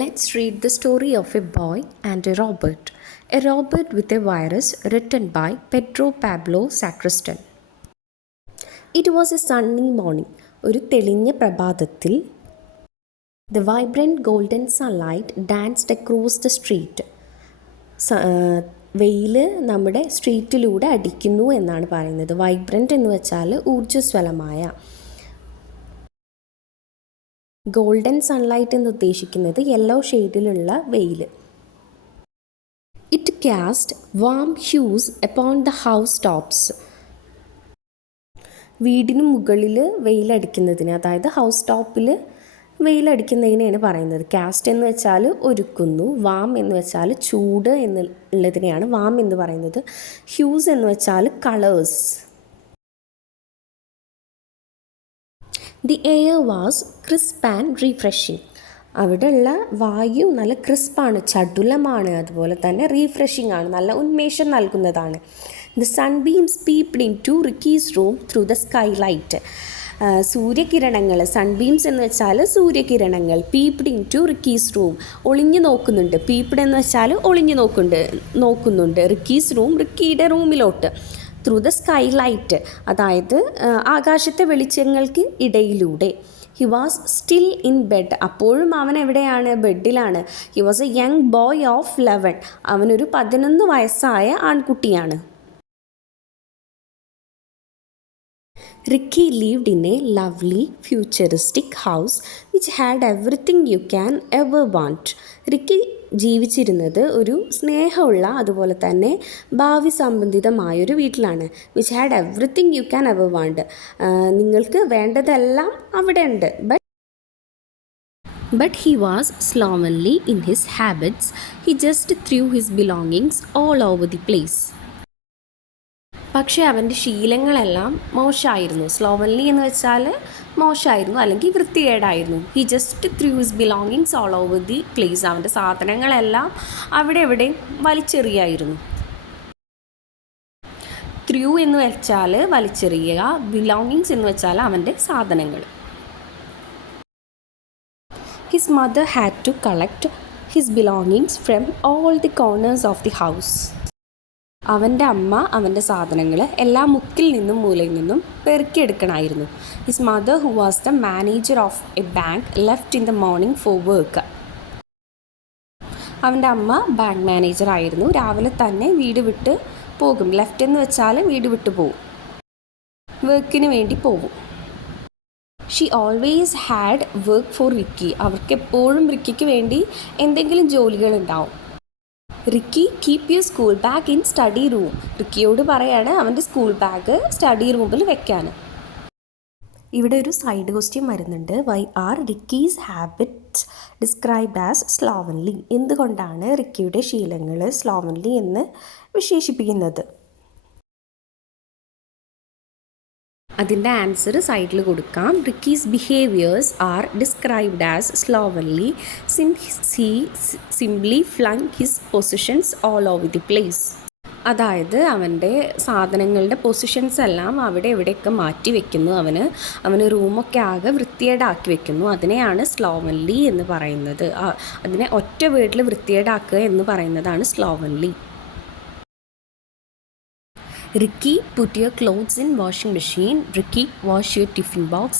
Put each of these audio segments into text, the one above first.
Let's read the story of a boy and a robot. A robot with a virus, written by Pedro Pablo Sacristan. It was a sunny morning. ഒരു തെളിഞ്ഞ പ്രഭാതത്തിൽ the vibrant golden sunlight danced across the street. വെയിൽ നമ്മുടെ സ്ട്രീറ്റിലൂടെ അടിക്കുന്നു എന്നാണ് പറയുന്നത്. Vibrant എന്ന് വെച്ചാൽ ഊർജ്ജസ്വലമായ. ഗോൾഡൻ സൺലൈറ്റ് എന്ന് ഉദ്ദേശിക്കുന്നത് യെല്ലോ ഷെയ്ഡിലുള്ള വെയിൽ. It cast warm hues upon the house tops. വീടിന് മുകളിൽ വെയിലടിക്കുന്നതിന്, അതായത് ഹൗസ് ടോപ്പിൽ വെയിലടിക്കുന്നതിനെയാണ് പറയുന്നത്. കാസ്റ്റ് എന്ന് വെച്ചാൽ ഒരുക്കുന്നു, വാം എന്ന് വെച്ചാൽ ചൂട് എന്നുള്ളതിനെയാണ് വാം എന്ന് പറയുന്നത്. ഹ്യൂസ് എന്ന് വെച്ചാൽ colours. The air was crisp and refreshing. അവിടെയുള്ള വായു നല്ല ക്രിസ്പാണ്, ചടുലമാണ്, അതുപോലെ തന്നെ റീഫ്രഷിംഗ് ആണ്, നല്ല ഉന്മേഷം നൽകുന്നതാണ്. The sunbeams peeped in to Ricky's room through the skylight. സൂര്യകിരണങ്ങൾ, സൺബീംസ് എന്ന് വെച്ചാൽ സൂര്യകിരണങ്ങൾ. Peeped in to Ricky's room, ഒളിഞ്ഞു നോക്കുന്നുണ്ട്. പീപ്ഡ് എന്ന് വെച്ചാൽ ഒളിഞ്ഞു നോക്കുന്നുണ്ട്. റിക്കീസ് റൂം, റിക്കിയുടെ റൂമിലോട്ട്. ത്രൂ ദ സ്കൈലൈറ്റ്, അതായത് ആകാശത്തെ വെളിച്ചങ്ങൾക്ക് ഇടയിലൂടെ. He was still in bed. അപ്പോഴും അവൻ എവിടെയാണ്? ബെഡിലാണ്. He was a young boy of 11. അവനൊരു 11 വയസ്സായ ആൺകുട്ടിയാണ്. Ricky lived in a lovely futuristic house which had everything you can ever want. Ricky ജീവിച്ചിരുന്നത് ഒരു സ്നേഹമുള്ള, അതുപോലെ തന്നെ ഭാവി സംബന്ധിതമായൊരു വീട്ടിലാണ്. Which had everything you can ever want. നിങ്ങൾക്ക് വേണ്ടതെല്ലാം അവിടെ ഉണ്ട്. But he was slovenly in his habits. He just threw his belongings all over the place. പക്ഷേ അവൻ്റെ ശീലങ്ങളെല്ലാം മോശമായിരുന്നു. സ്ലോവൻലി എന്ന് വെച്ചാൽ മോശമായിരുന്നു, അല്ലെങ്കിൽ വൃത്തികേടായിരുന്നു. He just threw his belongings all over the place. അവൻ്റെ സാധനങ്ങളെല്ലാം അവിടെ എവിടെയും വലിച്ചെറിയായിരുന്നു. ത്രൂ എന്ന് വെച്ചാൽ വലിച്ചെറിയുക, ബിലോങ്ങിങ്സ് എന്ന് വെച്ചാൽ അവൻ്റെ സാധനങ്ങൾ. His mother had to collect his belongings from all the corners of the house. അവൻ്റെ അമ്മ അവൻ്റെ സാധനങ്ങൾ എല്ലാ മുക്കിൽ നിന്നും മൂലയിൽ നിന്നും പെറുക്കിയെടുക്കണമായിരുന്നു. His mother, who was the manager of a bank, left in the morning for work. അവൻ്റെ അമ്മ ബാങ്ക് മാനേജർ ആയിരുന്നു. രാവിലെ തന്നെ വീട് വിട്ട് പോകും. ലെഫ്റ്റ് എന്ന് വെച്ചാൽ വീട് വിട്ട് പോകും, വർക്കിന് വേണ്ടി പോകും. She always had work for Ricky. അവർക്ക് എപ്പോഴും റിക്കിക്ക് വേണ്ടി എന്തെങ്കിലും ജോലികളുണ്ടാവും. Ricky, keep your school bag in study room. റിക്കിയോട് പറയാണ് അവൻ്റെ സ്കൂൾ ബാഗ് സ്റ്റഡി റൂമിൽ വെക്കാൻ. ഇവിടെ ഒരു സൈഡ് ക്വസ്റ്റ്യൻ വരുന്നുണ്ട്. Why are Ricky's habits described as slovenly? എന്തുകൊണ്ടാണ് റിക്കിയുടെ ശീലങ്ങൾ സ്ലോവൻലി എന്ന് വിശേഷിപ്പിക്കുന്നത്? അതിൻ്റെ ആൻസർ സൈഡിൽ കൊടുക്കാം. Ricky's behaviours are described as slovenly since he simply flung his possessions all over the place. അതായത് അവൻ്റെ സാധനങ്ങളുടെ പൊസിഷൻസ് എല്ലാം അവിടെ എവിടെയൊക്കെ മാറ്റി വെക്കുന്നു. അവന് റൂമൊക്കെ ആകെ വൃത്തികേടാക്കി വെക്കുന്നു. അതിനെയാണ് സ്ലോവൻലി എന്ന് പറയുന്നത്. അതിനെ ഒറ്റ വീട്ടിൽ വൃത്തികേടാക്കുക എന്ന് പറയുന്നതാണ് സ്ലോവൻലി. Ricky, put your clothes in washing machine. Ricky, wash your tiffin box.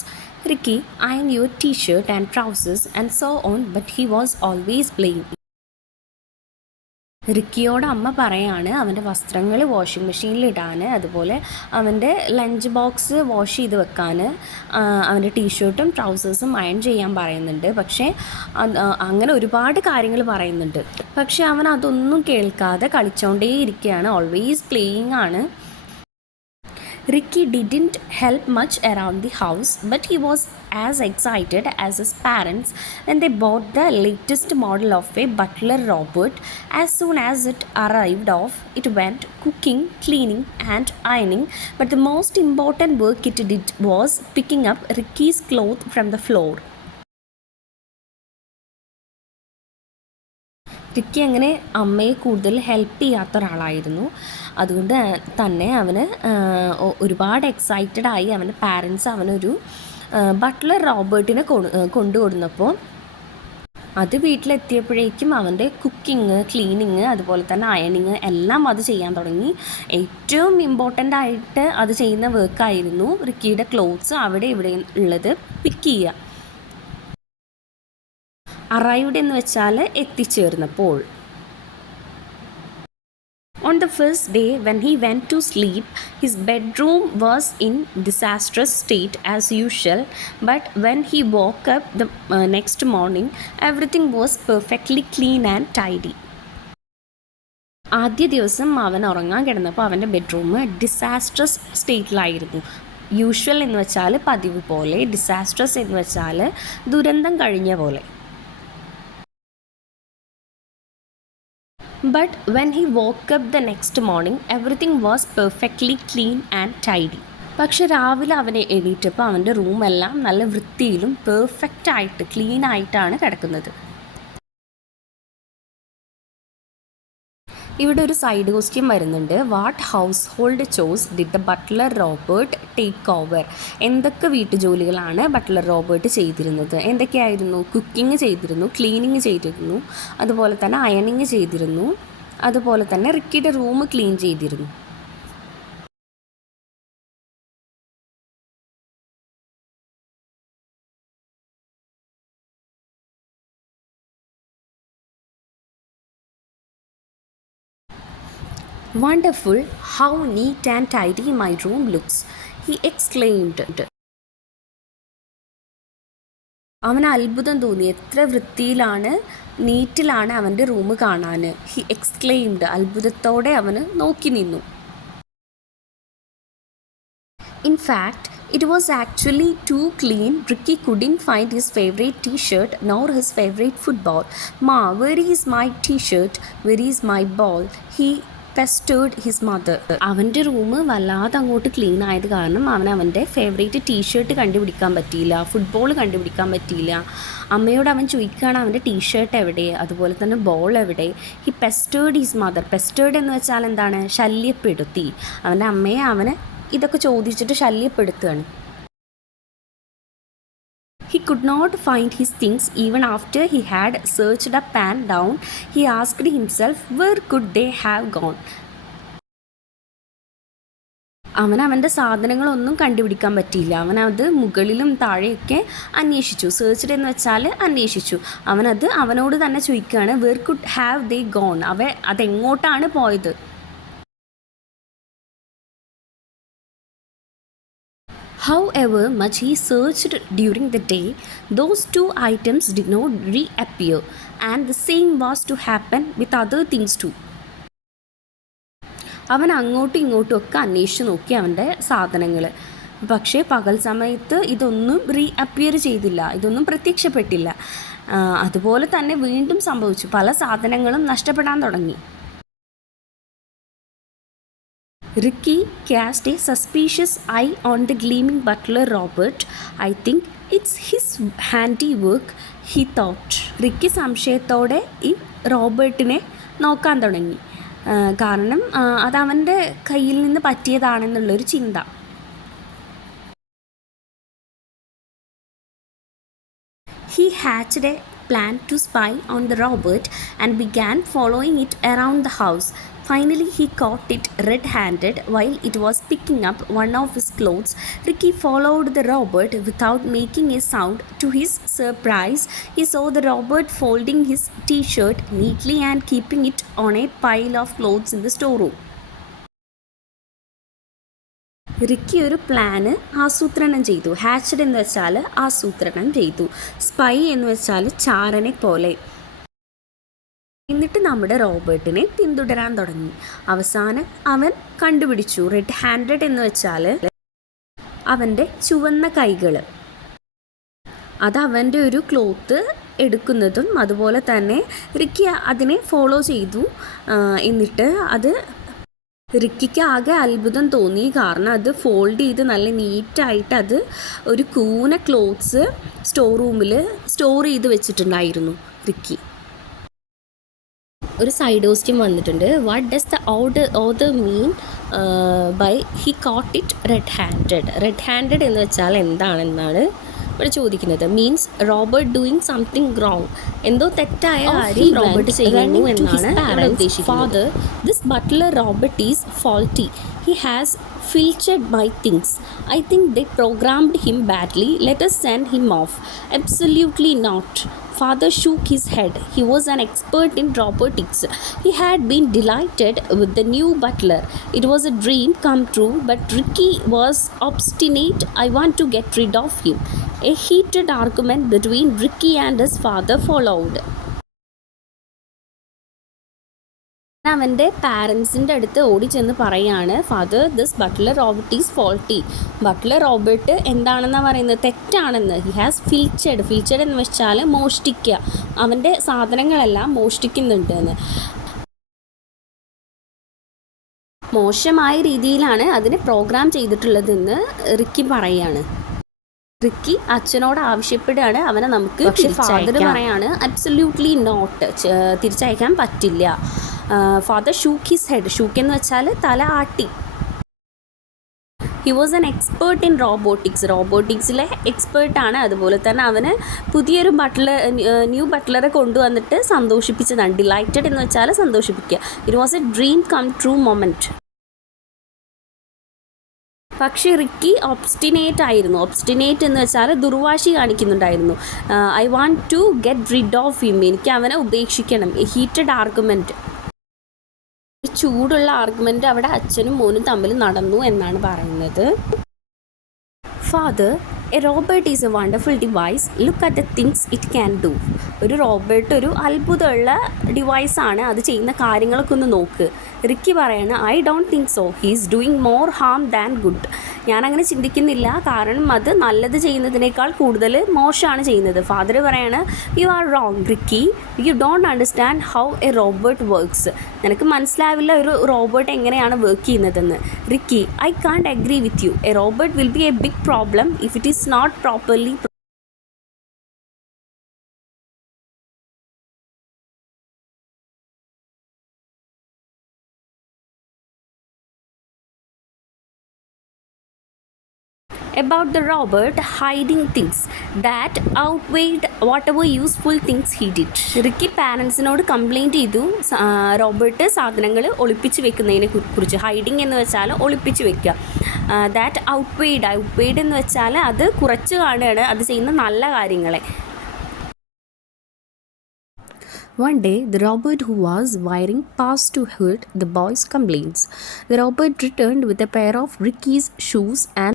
Ricky, iron your t-shirt and trousers, and so on. But he was always playing. റിക്കിയോട് അമ്മ പറയാണ് അവൻ്റെ വസ്ത്രങ്ങൾ വാഷിംഗ് മെഷീനിൽ ഇടാൻ, അതുപോലെ അവൻ്റെ ലഞ്ച് ബോക്സ് വാഷ് ചെയ്ത് വെക്കാൻ, അവൻ്റെ ടീഷർട്ടും ട്രൗസേഴ്സും അയൺ ചെയ്യാൻ പറയുന്നുണ്ട്. പക്ഷേ അങ്ങനെ ഒരുപാട് കാര്യങ്ങൾ പറയുന്നുണ്ട്. പക്ഷേ അവൻ അതൊന്നും കേൾക്കാതെ കളിച്ചുകൊണ്ടേ ഇരിക്കുകയാണ്. ഓൾവേസ് പ്ലേയിങ് ആണ്. Ricky didn't help much around the house, but he was as excited as his parents when they bought the latest model of a butler robot. As soon as it arrived off, it went cooking, cleaning and ironing, but the most important work it did was picking up Ricky's clothes from the floor. Ricky അങ്ങനെ അമ്മയെ കൂടുതൽ help ചെയ്യാത്ത ഒരാളായിരുന്നു. അതുകൊണ്ട് തന്നെ അവന് ഒരുപാട് excited ആയി. അവൻ്റെ പാരൻസ് അവനൊരു ബട്ട്ലർ റോബർട്ടിനെ കൊണ്ടുകൊടുന്നപ്പോൾ അത് വീട്ടിലെത്തിയപ്പോഴേക്കും അവൻ്റെ കുക്കിങ്, ക്ലീനിങ്, അതുപോലെ തന്നെ അയണിങ് എല്ലാം അത് ചെയ്യാൻ തുടങ്ങി. ഏറ്റവും ഇമ്പോർട്ടൻ്റ് ആയിട്ട് അത് ചെയ്യുന്ന വർക്കായിരുന്നു റിക്കിയുടെ ക്ലോത്ത്സ് അവിടെ ഇവിടെ ഉള്ളത് പിക്ക് ചെയ്യുക. അറൈവ്ഡ് എന്ന് വെച്ചാൽ എത്തിച്ചേർന്നപ്പോൾ. On the first day, when he went to sleep, his bedroom was in disastrous state as usual. But when he woke up the next morning, everything was perfectly clean and tidy. ആദ്യ ദിവസം അവൻ ഉറങ്ങാൻ കിടന്നപ്പോൾ അവൻ്റെ bedroom disastrous സ്റ്റേറ്റിലായിരുന്നു. Usual എന്ന് വെച്ചാൽ പതിവ് പോലെ, ഡിസാസ്ട്രസ് എന്ന് വെച്ചാൽ ദുരന്തം കഴിഞ്ഞ പോലെ. But when he woke up the next morning, everything was perfectly clean and tidy. പക്ഷെ രാവിലെ അവനെ എണീറ്റപ്പോൾ അവൻ്റെ റൂമെല്ലാം നല്ല വൃത്തിയിലും പെർഫെക്റ്റായിട്ട് ക്ലീൻ ആയിട്ടാണ് കിടക്കുന്നത്. ഇവിടെ ഒരു സൈഡ് ക്വസ്റ്റ്യൻ വരുന്നുണ്ട്. What house hold chose did the butler Robert take over? എന്തൊക്കെ വീട്ടുജോലികളാണ് ബട്ട്ലർ റോബർട്ട് ചെയ്തിരുന്നത്? എന്തൊക്കെയായിരുന്നു? കുക്കിംഗ് ചെയ്തിരുന്നു, ക്ലീനിങ് ചെയ്തിരുന്നു, അതുപോലെ തന്നെ അയണിങ് ചെയ്തിരുന്നു, അതുപോലെ തന്നെ റിക്കിയുടെ റൂം ക്ലീൻ ചെയ്തിരുന്നു. Wonderful, how neat and tidy my room looks, he exclaimed. അവന് അത്ഭുതം തോന്നി, എത്ര വൃത്തിയിലാണ്, നീറ്റിലാണ് അവൻ്റെ റൂം കാണാൻ. ഹി എക്സ്ക്ലെയിംഡ്, അത്ഭുതത്തോടെ അവന് നോക്കി നിന്നു. In fact, it was actually too clean. Ricky couldn't find his favorite t-shirt nor his favorite football. Ma, where is my t-shirt? Where is my ball? He pestered his mother. അവൻ്റെ room വല്ലാതെ അങ്ങോട്ട് clean ആയത് കാരണം അവൻ്റെ favourite T shirt കണ്ടുപിടിക്കാൻ പറ്റിയില്ല, football കണ്ടുപിടിക്കാൻ പറ്റിയില്ല. അമ്മയോട് അവൻ ചോദിക്കുകയാണ് അവൻ്റെ ടീഷർട്ട് എവിടെ, അതുപോലെ തന്നെ ബോൾ എവിടെ. He pestered his mother. Pestered എന്ന് വെച്ചാൽ എന്താണ്? ശല്യപ്പെടുത്തി. അവൻ്റെ അമ്മയെ അവന് ഇതൊക്കെ ചോദിച്ചിട്ട് ശല്യപ്പെടുത്തുകയാണ്. He could not find his things even after he had searched up and down. He asked himself, where could they have gone? അവൻ്റെ സാധനങ്ങളൊന്നും കണ്ടുപിടിക്കാൻ പറ്റിയില്ല. അവനത് മുകളിലും താഴെയൊക്കെ അന്വേഷിച്ചു. സെർച്ച്ഡ് എന്ന് വെച്ചാൽ അന്വേഷിച്ചു. അവനത് അവനോട് തന്നെ ചോദിക്കുകയാണ്, where could have they gone? അതെങ്ങോട്ടാണ് പോയത്? However much he searched during the day, those two items did not reappear, and the same was to happen with other things too. അവൻ അങ്ങോട്ടും ഇങ്ങോട്ടും ഒക്കെ അന്വേഷിച്ച് നോക്കി അവൻ്റെ സാധനങ്ങൾ. പക്ഷേ പകൽ സമയത്ത് ഇതൊന്നും റീഅപ്പിയർ ചെയ്തില്ല, ഇതൊന്നും പ്രത്യക്ഷപ്പെട്ടില്ല. അതുപോലെ തന്നെ വീണ്ടും സംഭവിച്ചു, പല സാധനങ്ങളും നഷ്ടപ്പെടാൻ തുടങ്ങി. Ricky cast a suspicious eye on the gleaming butler Robert. I think it's his handiwork, he thought. Ricky സംശയത്തോടെ ഈ റോബർട്ടിനെ നോക്കാൻ തുടങ്ങി. കാരണം അത് അവൻ്റെ കയ്യിൽ നിന്ന് പറ്റിയതാണെന്നുള്ളൊരു ചിന്ത. He hatched a plan to spy on the Robert and began following it around the house. Finally, he caught it red-handed while it was picking up one of his clothes. Ricky followed the Robert without making a sound. To his surprise, he saw the Robert folding his t-shirt neatly and keeping it on a pile of clothes in the storeroom. Ricky ഒരു plan ആസൂത്രണം ചെയ്തു. Hatched എന്ന് വെച്ചാൽ ആസൂത്രണം ചെയ്തു, spy എന്ന് വെച്ചാൽ ചാരനെ പോലെ. എന്നിട്ട് നമ്മുടെ റോബർട്ടിനെ പിന്തുടരാൻ തുടങ്ങി. അവസാനം അവൻ കണ്ടുപിടിച്ചു. റെഡ് ഹാൻഡഡ് എന്ന് വെച്ചാൽ അവൻ്റെ ചുവന്ന കൈകൾ. അത് അവൻ്റെ ഒരു ക്ലോത്ത് എടുക്കുന്നതും അതുപോലെ തന്നെ റിക്കി അതിനെ ഫോളോ ചെയ്തു. എന്നിട്ട് അത് റിക്കിക്ക് ആകെ അത്ഭുതം തോന്നി. കാരണം അത് ഫോൾഡ് ചെയ്ത് നല്ല നീറ്റായിട്ട് അത് ഒരു കൂന ക്ലോത്ത്സ് സ്റ്റോർ റൂമിൽ സ്റ്റോർ ചെയ്ത് വെച്ചിട്ടുണ്ടായിരുന്നു റിക്കി. ഒരു സൈഡ് ക്വസ്റ്റ്യൻ വന്നിട്ടുണ്ട്. What does the author mean by he caught it red handed? Red handed എന്ന് വെച്ചാൽ എന്താണെന്നാണ് ഇവിടെ ചോദിക്കുന്നത് means Robert doing something wrong, എന്തോ തെറ്റായ കാര്യം റോബർട്ട് ചെയ്യുന്നു എന്നാണ് ഇവിടെ ഉദ്ദേശിക്കുന്നത്. Father, this butler Robert is faulty. He has filched my things. I think they programmed him badly. Let us send him off. Absolutely not. Father shook his head. He was an expert in robotics. He had been delighted with the new butler. It was a dream come true, but Ricky was obstinate. I want to get rid of him. A heated argument between Ricky and his father followed. അവൻ്റെ പാരൻസിൻ്റെ അടുത്ത് ഓടി ചെന്ന് പറയാണ്, father, this butler Robert is faulty. Butler Robert എന്താണെന്നാണ് പറയുന്നത്, തെറ്റാണെന്ന്. He has ഫിൽച്ചഡ് എന്ന് വെച്ചാൽ മോഷ്ടിക്കുക, അവൻ്റെ സാധനങ്ങളെല്ലാം മോഷ്ടിക്കുന്നുണ്ട് എന്ന്. മോശമായ രീതിയിലാണ് അതിനെ പ്രോഗ്രാം ചെയ്തിട്ടുള്ളതെന്ന് റിക്കി പറയാണ്. റിക്കി അച്ഛനോട് ആവശ്യപ്പെടുകയാണ് അവനെ നമുക്ക്. പക്ഷേ ഫാദർ പറയാണ് അബ്സല്യൂട്ട്ലി നോട്ട്, തിരിച്ചയക്കാൻ പറ്റില്ല. Father shook his head. Shook എന്ന് വെച്ചാൽ തല ആട്ടി. He was an expert in robotics. റോബോട്ടിക്സിലെ എക്സ്പേർട്ടാണ്. അതുപോലെ തന്നെ അവന് പുതിയൊരു ന്യൂ ബട്ട്ലറെ കൊണ്ടുവന്നിട്ട് സന്തോഷിപ്പിച്ചതാണ്. ഡിലൈറ്റഡ് എന്ന് വെച്ചാൽ സന്തോഷിപ്പിക്കുക. It was a dream come true moment. പക്ഷേ റിക്കി ഒബ്സ്റ്റിനേറ്റ് ആയിരുന്നു. ഒബ്സ്റ്റിനേറ്റ് എന്ന് വെച്ചാൽ ദുർവാശി കാണിക്കുന്നുണ്ടായിരുന്നു. I want to get rid of him. എനിക്ക് അവനെ ഉപേക്ഷിക്കണം. A heated argument. ചൂടുള്ള ആർഗ്യുമെൻ്റ് അവിടെ അച്ഛനും മോനും തമ്മിൽ നടന്നു എന്നാണ് പറയുന്നത്. Father, a robot is a wonderful device. Look at the things it can do. ഒരു റോബോട്ട് ഒരു അത്ഭുതമുള്ള ഡിവൈസാണ്. അത് ചെയ്യുന്ന കാര്യങ്ങളൊക്കെ ഒന്ന് നോക്ക്. റിക്കി പറയാണ്, I don't think so. He's doing more Ham than good. ഞാനങ്ങനെ ചിന്തിക്കുന്നില്ല, കാരണം അത് നല്ലത് ചെയ്യുന്നതിനേക്കാൾ കൂടുതൽ മോശമാണ് ചെയ്യുന്നത്. ഫാദർ പറയാണ്, you are wrong Ricky. You don't understand how a robot works. നിനക്ക് മനസ്സിലാവില്ല ഒരു റോബോട്ട് എങ്ങനെയാണ് വർക്ക് ചെയ്യുന്നതെന്ന്. Ricky, I can't agree with you. A robot will be a big problem if it is not properly. About the robot hiding things that outweighed whatever useful things he did. റിക്കി പാരൻസിനോട് complaint ചെയ്തു Robert സാധനങ്ങൾ ഒളിപ്പിച്ച് വെക്കുന്നതിനെ കുറിച്ച്. Hiding എന്ന് വെച്ചാൽ ഒളിപ്പിച്ച് വെക്കുക. ദാറ്റ് ഔട്ട്വെയ്ഡ് എന്ന് വെച്ചാൽ അത് കുറച്ച് കാണുകയാണ് അത് ചെയ്യുന്ന നല്ല കാര്യങ്ങളെ. One day, the robot who was wiring passed to heard the boys' complaints. The robot returned with a pair of Ricky's shoes and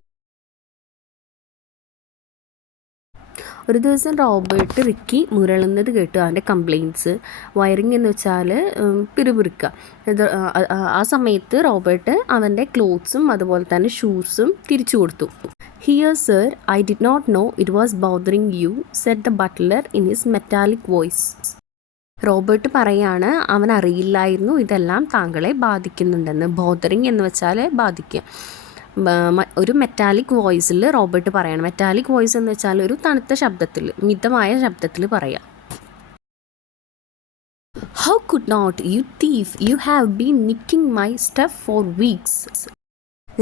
ഒരു ദിവസം റോബർട്ട് റിക്കി മുരളുന്നത് കേട്ടു. അവൻ്റെ കംപ്ലയിൻറ്റ്സ്. വയറിംഗ് എന്ന് വെച്ചാൽ പിറുപിറുക്കുക. ആ സമയത്ത് റോബർട്ട് അവൻ്റെ ക്ലോത്ത്സും അതുപോലെ തന്നെ ഷൂസും തിരിച്ചു കൊടുത്തു. Here sir, I did not know it was bothering you, said the butler in his metallic voice. Robert പറയാണ്, അവൻ അറിയില്ലായിരുന്നു ഇതെല്ലാം താങ്കളെ ബാധിക്കുന്നുണ്ടെന്ന്. ബോദറിങ് എന്ന് വെച്ചാൽ ബാധിക്കുക. ഒരു മെറ്റാലിക് വോയിസിൽ റോബർട്ട് പറയണം. മെറ്റാലിക് വോയിസ് എന്ന് വെച്ചാൽ ഒരു തണുത്ത ശബ്ദത്തിൽ, മിതമായ ശബ്ദത്തിൽ പറയാം. How could not you thief, you have been nicking my stuff for weeks.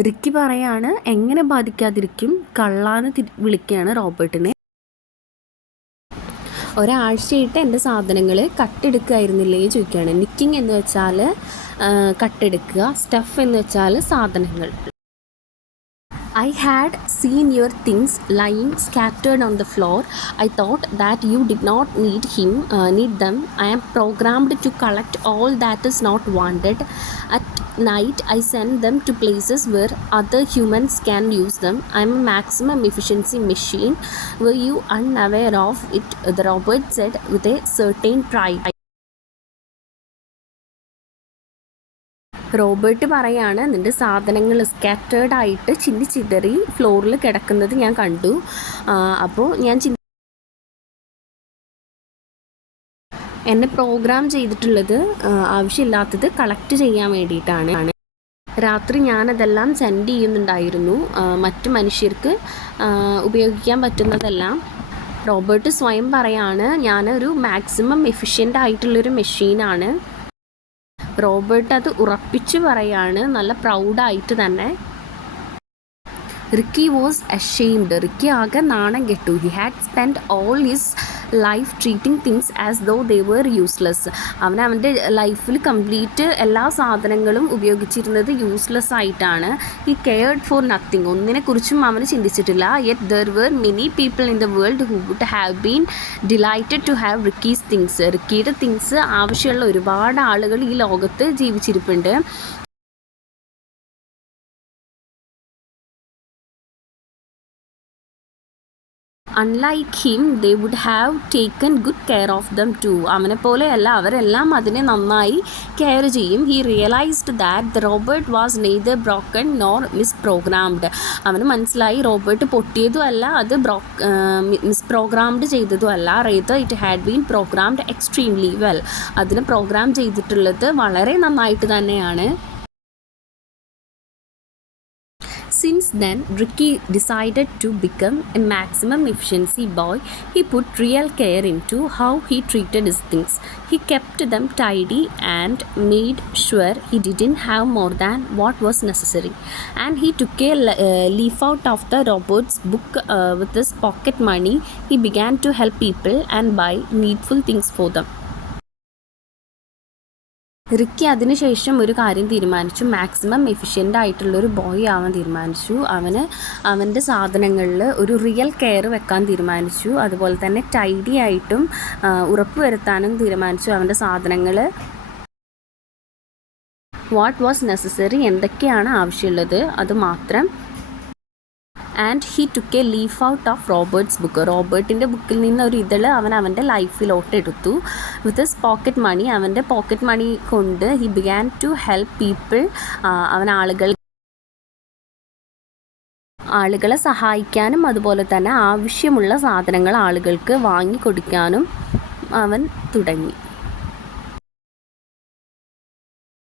Ricky പറയാണ്, എങ്ങനെ ബാധിക്കാതിരിക്കും, കള്ളാന്ന് വിളിക്കുകയാണ് റോബർട്ടിനെ. ഒരാഴ്ചയായിട്ട് എൻ്റെ സാധനങ്ങൾ കട്ടെടുക്കുകയായിരുന്നില്ലേ ചോദിക്കുകയാണ്. നിക്കിങ് എന്ന് വെച്ചാൽ കട്ടെടുക്കുക, സ്റ്റഫ് എന്ന് വെച്ചാൽ സാധനങ്ങൾ. I had seen your things lying scattered on the floor. I thought that you did not need them. I am programmed to collect all that is not wanted. At night, I send them to places where other humans can use them. I am a maximum efficiency machine. Were you unaware of it? The robot said with a certain pride. Robert പറയാണ്, നിൻ്റെ സാധനങ്ങൾ scattered ആയിട്ട് ചിന്നി ഫ്ലോറിൽ കിടക്കുന്നത് ഞാൻ കണ്ടു. അപ്പോൾ ഞാൻ എന്നെ പ്രോഗ്രാം ചെയ്തിട്ടുള്ളത് ആവശ്യമില്ലാത്തത് കളക്ട് ചെയ്യാൻ വേണ്ടിയിട്ടാണ്. രാത്രി ഞാനതെല്ലാം സെൻഡ് ചെയ്യുന്നുണ്ടായിരുന്നു, മറ്റു മനുഷ്യർക്ക് ഉപയോഗിക്കാൻ പറ്റുന്നതെല്ലാം. റോബർട്ട് സ്വയം പറയാണ്, ഞാനൊരു മാക്സിമം എഫിഷ്യൻ്റ് ആയിട്ടുള്ളൊരു മെഷീനാണ്. റോബർട്ട് അത് ഉറപ്പിച്ച് പറയാണ്, നല്ല പ്രൗഡായിട്ട് തന്നെ. Ricky was ashamed. റിക്കി ആകെ നാണം കെട്ടു. He had spend all his life treating things as though they were useless. അവൻ്റെ ലൈഫിൽ കംപ്ലീറ്റ് എല്ലാ സാധനങ്ങളും ഉപയോഗിച്ചിരുന്നത് യൂസ്ലെസ് ആയിട്ടാണ്. He cared for nothing. ഒന്നിനെക്കുറിച്ചും അവന് ചിന്തിച്ചിട്ടില്ല. Yet there were many people in the world who would have been delighted to have Ricky's things. റിക്കിയുടെ തിങ്സ് ആവശ്യമുള്ള ഒരുപാട് ആളുകൾ ഈ ലോകത്ത് ജീവിച്ചിരിപ്പുണ്ട്. Unlike him they would have taken good care of them too. അവനെ പോലെയല്ല, അവരെല്ലാം അതിനെ നന്നായി കെയർ ചെയ്യും. He realised that the robot was neither broken nor misprogrammed. അവന് മനസ്സിലായി റോബോട്ട് പൊട്ടിയതും അല്ല, അത് മിസ് പ്രോഗ്രാംഡ് ചെയ്തതും അല്ല. Rather it had been programmed extremely well. അതിന് പ്രോഗ്രാം ചെയ്തിട്ടുള്ളത് വളരെ നന്നായിട്ട് തന്നെയാണ്. Since then, Ricky decided to become a maximum efficiency boy. He put real care into how he treated his things. He kept them tidy and made sure he didn't have more than what was necessary. And he took a leaf out of the robot's book with his pocket money. He began to help people and buy needful things for them. Ricky അതിനുശേഷം ഒരു കാര്യം തീരുമാനിച്ചു. Maximum efficient ആയിട്ടുള്ളൊരു boy ആവാൻ തീരുമാനിച്ചു. അവൻ്റെ സാധനങ്ങളിൽ ഒരു റിയൽ കെയർ വെക്കാൻ തീരുമാനിച്ചു. അതുപോലെ തന്നെ ടൈഡി ആയിട്ടും ഉറപ്പ് വരുത്താനും തീരുമാനിച്ചു. അവൻ്റെ സാധനങ്ങൾ വാട്ട് വാസ് നെസസറി, എന്തൊക്കെയാണ് ആവശ്യമുള്ളത് അത് മാത്രം. And he took a leaf out of Robert's book. റോബർട്ടിൻ്റെ ബുക്കിൽ നിന്ന് ഒരു ഇതള് അവൻ്റെ ലൈഫിലോട്ട് എടുത്തു. വിത്ത് ഹിസ് പോക്കറ്റ് മണി, അവൻ്റെ പോക്കറ്റ് മണി കൊണ്ട് he began to help people. അവൻ ആളുകളെ സഹായിക്കാനും അതുപോലെ തന്നെ ആവശ്യമുള്ള സാധനങ്ങൾ ആളുകൾക്ക് വാങ്ങിക്കൊടുക്കാനും അവൻ തുടങ്ങി.